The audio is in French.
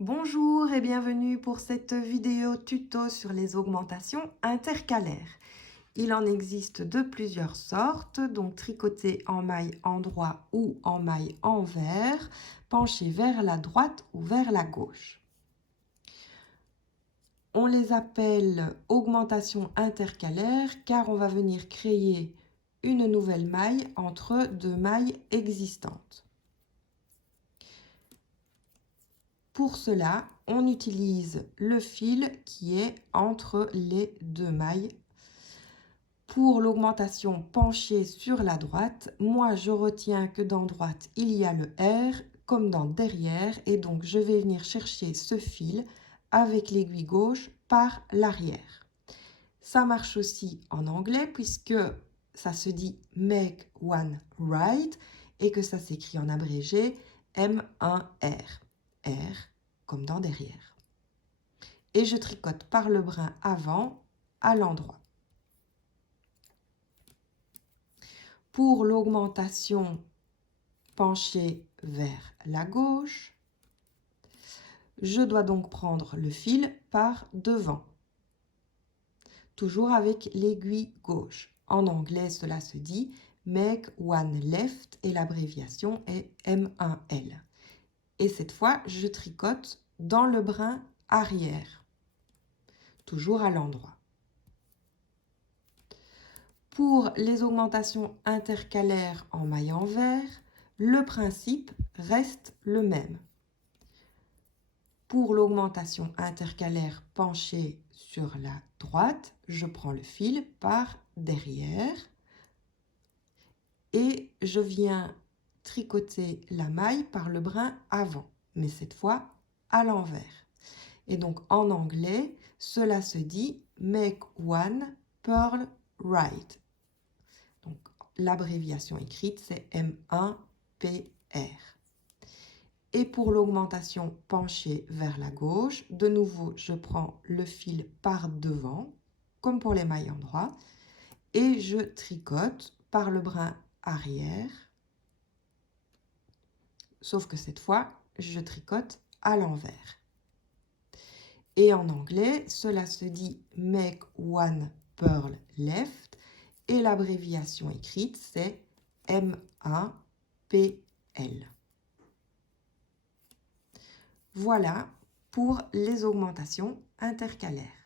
Bonjour et bienvenue pour cette vidéo tuto sur les augmentations intercalaires. Il en existe de plusieurs sortes, donc tricoter en maille endroit ou en maille envers, pencher vers la droite ou vers la gauche. On les appelle augmentations intercalaires car on va venir créer une nouvelle maille entre deux mailles existantes. Pour cela, on utilise le fil qui est entre les deux mailles. Pour l'augmentation penchée sur la droite, moi je retiens que dans droite, il y a le R comme dans derrière et donc je vais venir chercher ce fil avec l'aiguille gauche par l'arrière. Ça marche aussi en anglais puisque ça se dit make one right et que ça s'écrit en abrégé M1R. R comme dans derrière. Et je tricote par le brin avant à l'endroit. Pour l'augmentation penchée vers la gauche, je dois donc prendre le fil par devant, toujours avec l'aiguille gauche. En anglais, cela se dit make one left et l'abréviation est M1L. Et cette fois, je tricote dans le brin arrière, toujours à l'endroit. Pour les augmentations intercalaires en maille envers, le principe reste le même. Pour l'augmentation intercalaire penchée sur la droite, je prends le fil par derrière et je viens tricoter la maille par le brin avant, mais cette fois à l'envers. Et donc en anglais, cela se dit make one purl right. Donc l'abréviation écrite c'est M1PR. Et pour l'augmentation penchée vers la gauche, de nouveau je prends le fil par devant, comme pour les mailles endroit, et je tricote par le brin arrière, sauf que cette fois, je tricote à l'envers. Et en anglais, cela se dit make one purl left, et l'abréviation écrite c'est M1PL. Voilà pour les augmentations intercalaires.